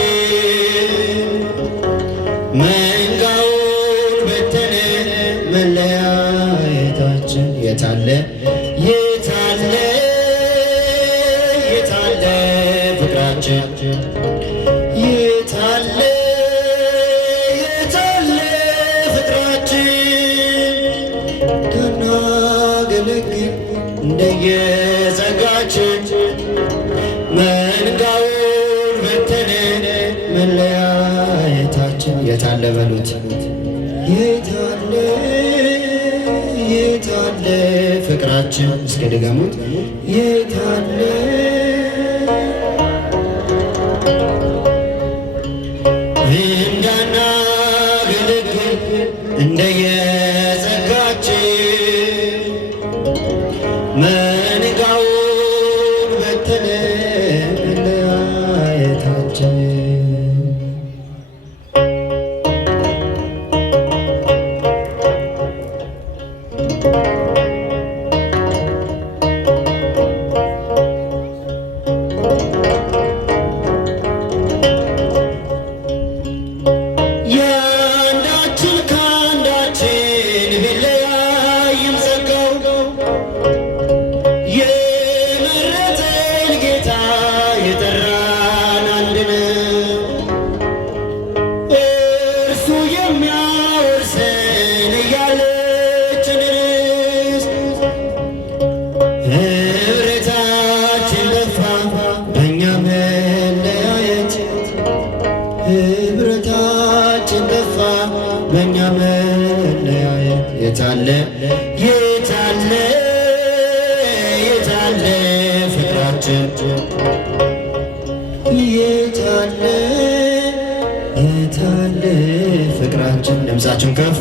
እንደየጸጋችን መንጋውን በተነ መለያየታችን የታለ የታለ የታለ ፍቅራችን የታለ የታለ ፍቅራችን እንዳናገለግል እንደየጸጋችን መንጋውን በተነ መለያየታችን የታለ በሉት የታለ የታለ ፍቅራችን እስከ ድገሙት የታለ እንዳናገለግል እንደየጸጋችን መንጋውን በተነ መለያየታችን የአንዳችን ከአንዳችን ቢለያይም ጸጋው የመረጠን ጌታ የጠራን አንድ ነው። እርሱ የሚያወርሰን እያለችን ርስት ኅብረታችን ጠፋ በእኛ መለያየት ኅብረታችን ጠፋ በእኛ መለያየት የታለ የታለ የታለ ፍቅራችን የታለ የታለ ፍቅራችን ድምፃችን ከፍ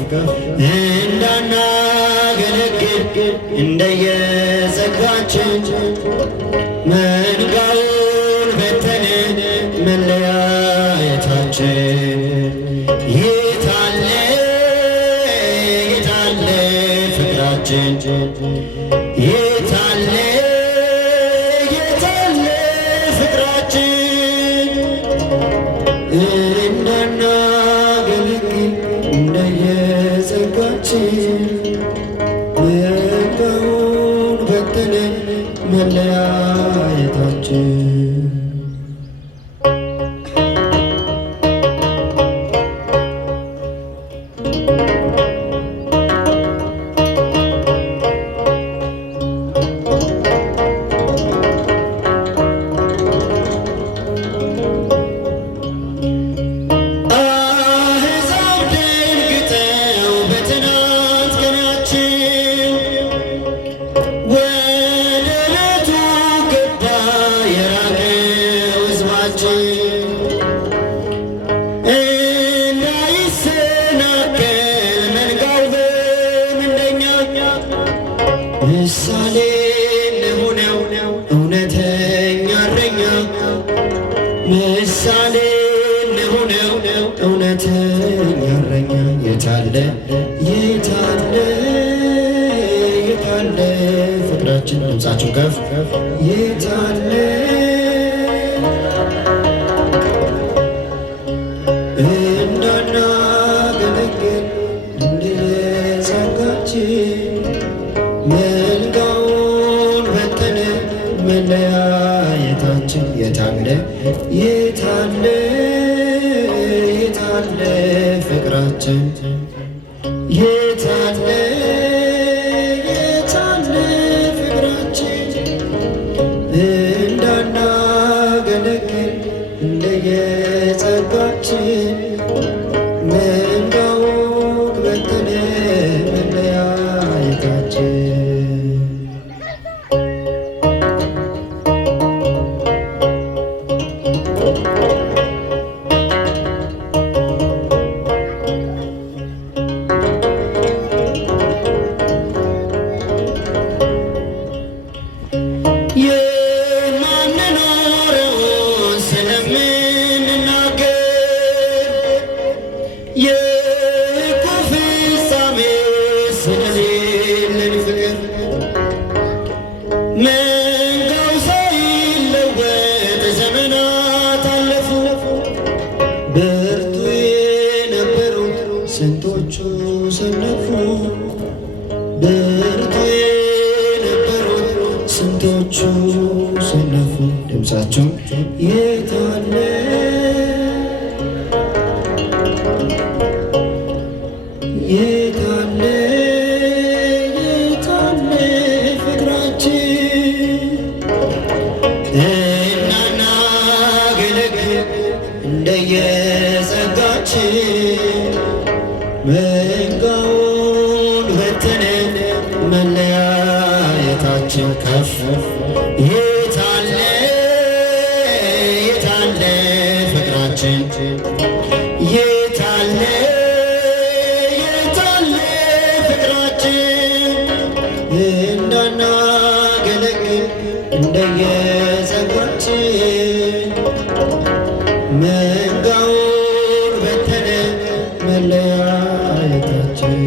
እንዳናገለግል እንደየጸጋችን መንጋውን በተነ መለያየታችን የታለ የታለ ፍቅራችን የታለ የታለ ፍቅራችን እንዳናገለግል እንደየጸጋችን መንጋውን በተነ መለያየታችን አሕዛብ ደንግጠው በትናንት ቀናችን ወደ ቤቱ ገባ የራቀው ሕዝባችን እንዳይሰናከል መንጋው በምንደኛ ምሳሌ ለሆነው እውነተኛ እረኛ ምሳሌ ለሆነው እውነተኛ እረኛ የታለ የታለ የታለ ፍቅራችን ድምፃችሁ ከፍ የታለ እንዳናገለግል እንደየጸጋችን መንጋውን በተነ መለያየታችን የታለ የታለ የታለ ፍቅራችን የታለ የታለ ፍቅራችን እንዳናገለግል እንደየጸጋችን መንጋውን በተነ መለያየታችን የማንኖረውን ስለምንናገር የሕጉ ፍጻሜ ስለሌለን ፍቅር መንጋው ሳይለወጥ ዘመናት ስንቶቹ ሰነፉ። ድምፃቸው የታለ የታለ የታለ ፍቅራችን እናናገለግል እንደየጸጋችን መንጋውን በተንን መለያየታችን ከፍ የታለ የታለ ፍቅራችን የታለ የታለ ፍቅራችን እንዳናገለግል እንደየጸጋችን መንጋውን በተንን መለያየታችን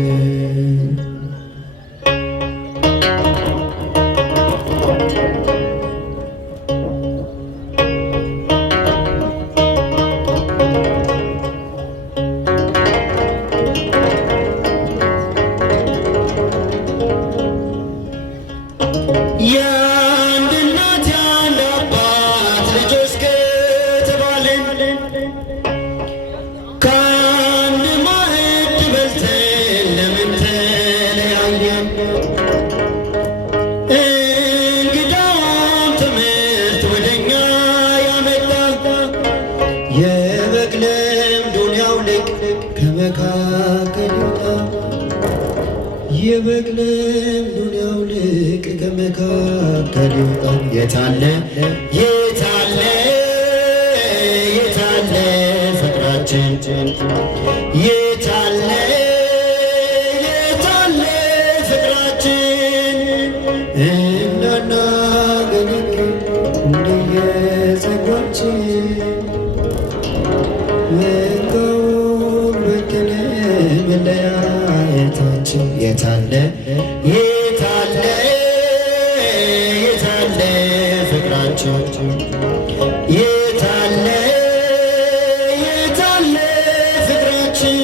የአንድ እናት የአንድ አባት ልጆች ከተባልን ከአንድ ማዕድ በልተን ለምን ተለያየን? እንግዳውን ትምህርት ወደኛ ያመጣ የበግ ለምዱን ያውልቅ ከመካከል ይውጣ የበግ ለምዱን ያውልቅ ከመካከል ይውጣ። የታለ የታለ የታለ ፍቅራችን የታለ የታለ ፍቅራችን እንዳናገለግል እንደየጸጋችን መንጋውን በትነን መለያየታችን የታለ የታለ የታለ ፍቅራችን የታለ የታለ ፍቅራችን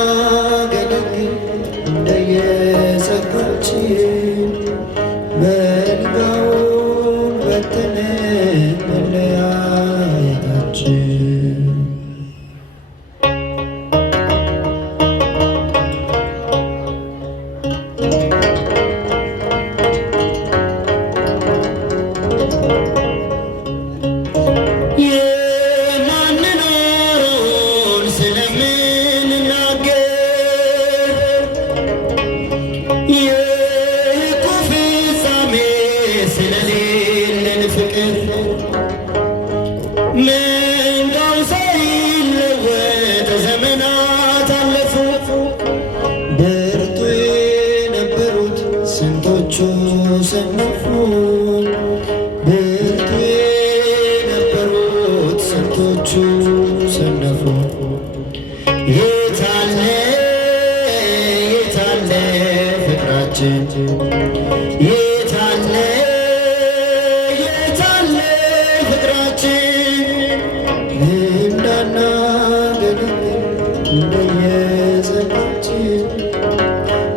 እንዳናገለግል እንደየጸጋችን መንጋውን በትነን መለያየታችን የማንኖረውን ስለምንናገር የሕጉ ፍጻሜ ስለሌለን ፍቅር መንጋው ሳይለወጥ ዘመናት አለፉ። ብርቱ የነበሩት ስንቶቹ ሰነፉ። ብርቱ የነበሩት ስንቶቹ ሰነፉ። የታለ የታለ ፍቅራችን የታለ የታለ ፍቅራችን እንዳናገለግል እንደየጸጋችን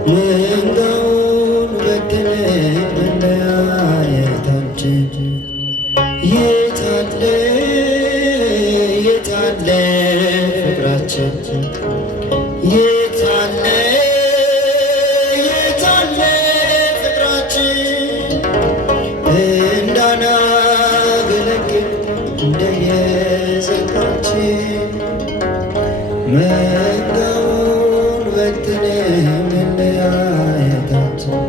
መንጋውን በትነን መለያየታችን የታለ የታለ ፍቅራችን የታለ የታለ ፍቅራችን እንዳናገለግል እንደየጸጋችን መንጋውን በትነን መለያየታችን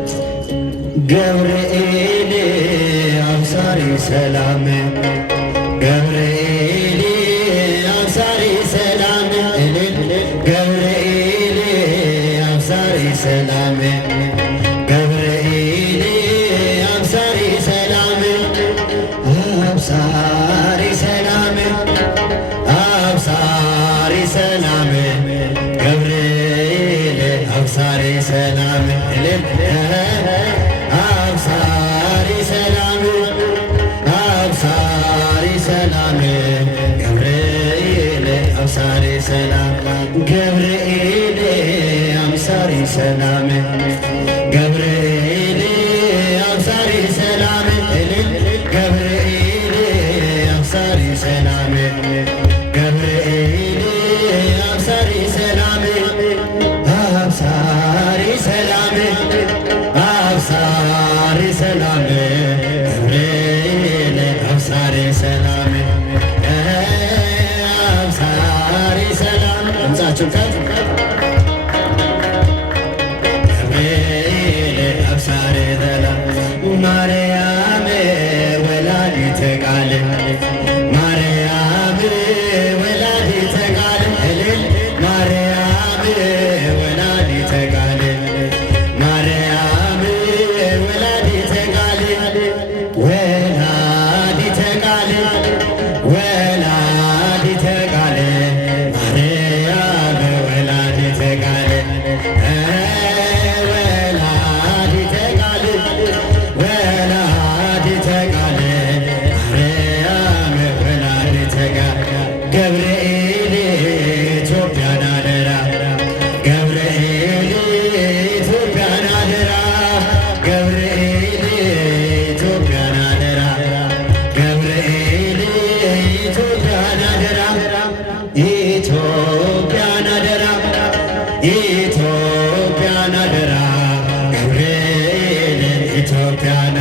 ገብርኤል አብሳሪ ሰላም ገብርኤል አብሳሪ ሰላም ገብርኤል አብሳሪ ሰላም ገብርኤል አብሳሪ ሰላም አብሳሪ ሰላም አብሳሪ ሰላም ገብርኤል አብሳሪ ሰላም አብሳሪ ሰላም አብሳሪ አብሳሪ ሰላም ገብርኤል አብሳሪ ሰላም አብሳሪ ሰላም ድምፃችሁ ከፍ ገብርኤል አብሳሪ ሰላም ማርያም ወላዲተ ቃል ማርያም ወላዲተ ቃል እልል ማርያም ወላዲተ ቃል ማርያም ወላዲተ ቃል ወላዲተ ቃል ወላዲተ ቃል ማርያም ወላዲተ ቃል ወላዲተ ቃል ወላዲተ ቃል ማርያም ወላዲተ ቃል ገብርኤል ኢትዮጵያን አደራ ገብርኤል ኢትዮጵያን አደራ ገብርኤል ኢትዮጵያን አደራ ገብርኤል ኢትዮጵያን አደራ ኢትዮጵያን አደራ ኢትዮጵያን አደራ ገብርኤል ኢትዮጵያን